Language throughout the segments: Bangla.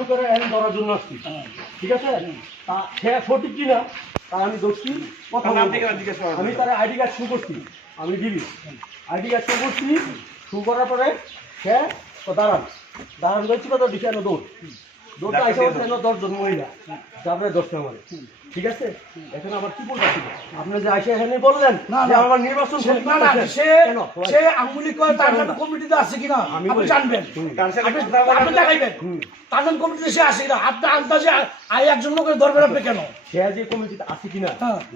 লোকের এখন ধরার জন্য আসছি, ঠিক আছে? তা সে সঠিক কিনা তা আমি দোষী কথা আমি তার আইডি কার্ড শু করছি, আমি দিবি আইডি কার্ড শু করছি, শু করার পরে সে দাঁড়ান করছি তো ডিসানো দৌড়টা এসে হচ্ছে 10 জন মহিলা তারপরে 10 টা মানে, ঠিক আছে? এখন আবার কি বলতে ছিল আপনি যে আসে এখানে বললেন যে আমার নির্বাচন সে আঙ্গুলি করে তার নামে কমিটিতে আছে কিনা আপনি জানবেন, আপনি দেখাইবেন তার নাম কমিটিতে সে আছে কিনা, আপনি আন্দাজে একজন লোকের ধরবেন আপনি কেন? সে যে কমিটিতে আছে কিনা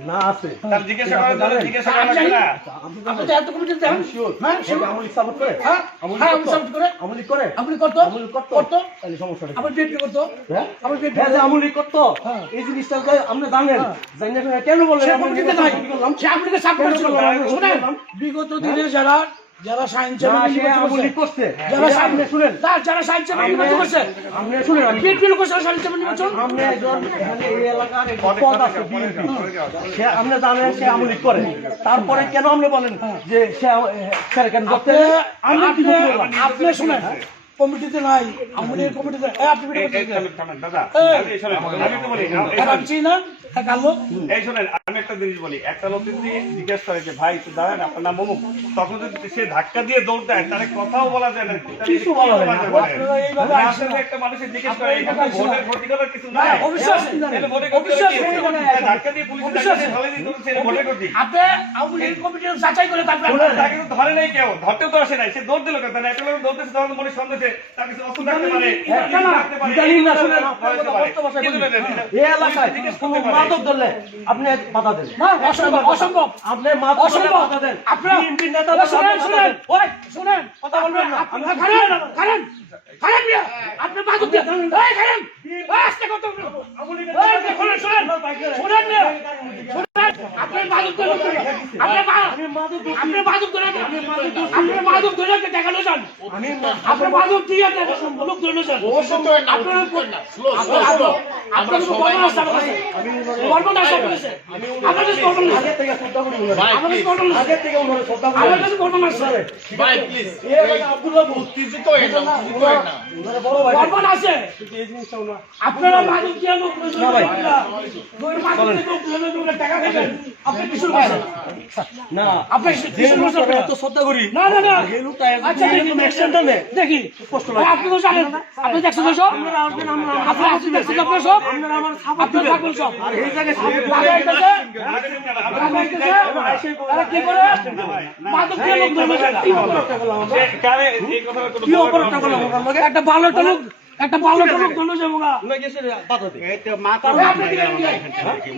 না আছে তার জিজ্ঞাসা করেন না। আপনি তো এত কমিটিতে দেন, হ্যাঁ সে আমলি সাপোর্ট করে, হ্যাঁ আমলি সাপোর্ট করে, আমলি করে, আমলি করতো, আমলি করতো তাহলে সমস্যা নেই। আপনি বিএনপি করতো, হ্যাঁ আপনি বিএনপি হ্যাঁ আমলি করতো, এই জিনিসটা আপনি জানেন জানেন কেন বললেন সে আমি কমিটিতে নাই, সে আপনাকে সাপোর্ট ছিল। শুনেন বিগত দিনে যারা সায়েন্স আমলি করছে, যারা আপনি শুনেন যারা সায়েন্স নির্বাচন করছে, আপনি শুনেন বিএনপি লোক সায়েন্স নির্বাচন আপনি একজন এখানে এই এলাকার পদ আছে বিএনপি, সে আপনি জানেন সে আমলি করে, তারপরে কেন আপনি বলেন যে সে কেন করতে আমি কি করলাম? আপনি শুনেন কমিটিতে নাই, আমলির কমিটিতে আপনি দাদা আমি একটু বলি ভাবছি না কালো এই শোনেন, আমি একটা জিনিস বলি, একটা লোক যদি জিজ্ঞেস করে যে ভাই একটু দাঁড়ান আপনার নাম অমুক, তখন যদি সে ধাক্কা দিয়ে দৌড় দেয় তাহলে কথাও বলা যায় না, কিছু বলা যায় না। আসলে একটা মানুষের জিজ্ঞেস করে এখানে ভোটের ক্ষতি করার কিছু নাই, অবিশ্বাস ধাক্কা দিয়ে পুলিশ ভোটের ক্ষতি আপনি আমলির কমিটির যাচাই করে তারপরে তাকে তো ধরে নাই, কেউ ধরতেও তো আসে নাই, সে দৌড় দিল কেন? একটা লোক দৌড়তেছে তখন মনে সন্দেহে তার কিছু অস্ত্র থাকতে পারে, জানি না শুনেন এই এলাকায় কোনো মাদক ধরলে আপনি বাধা দেন না, অসম্ভব আপনি মাদক ধরলে বাধা দেন, আপনারা বিএনপি নেতা শুনেন ওই শুনেন কথা বলবেন না আপনি খারেন আপনি মাদক দিয়ে এই খারেন আস্তে কত এই দেখুন শুনেন না আপনি মাদক ধরে আপনি মাদক ধরে দেখানো যান, আপনি মাদক দিয়ে লোক ধরে যান, আপনার বর্ণনা আছে আমার কাছে, বর্ণনা আছে আমার কাছে, আমার কাছে বর্ণনা আগে থেকে শ্রদ্ধা করি বলেন, আমার কাছে বর্ণনা আছে, আগে থেকে ওনারে শ্রদ্ধা করি আমার কাছে বর্ণনা আছে ভাই প্লিজ এই আব্দুল্লাহ উত্তেজিত হয়ে না ওনারে বড় ভাই বর্ণনা আছে। এই জিনিসটা ওনা আপনারা মাদক দিয়ে লোক টাকা খাইবেন, আপনি কিছু করছেন না আপনি যে লোকটা এত শ্রদ্ধা করি না না না এই লোকটা আচ্ছা একদম অ্যাকশনটা নেয় দেখি কষ্ট ভাই, লাগে আপনি তো জানেন আপনি দেখছেন তো সব আপনারা আসবেন আমরা আপনি দেখছেন তো আপনারা সব আপনারা আমার সাপোর্ট আপনি দিবেন থাকবেন সব আর এই জায়গায় তারা কি করে মাদক দিয়ে লোক ধরে যায় কি অপরাধটা করলাম ওনার লগে একটা ভালো লোক একটা ভালো লোক ধরে যাবো গা ওনা গেছে বাধা দেয় আপনি কি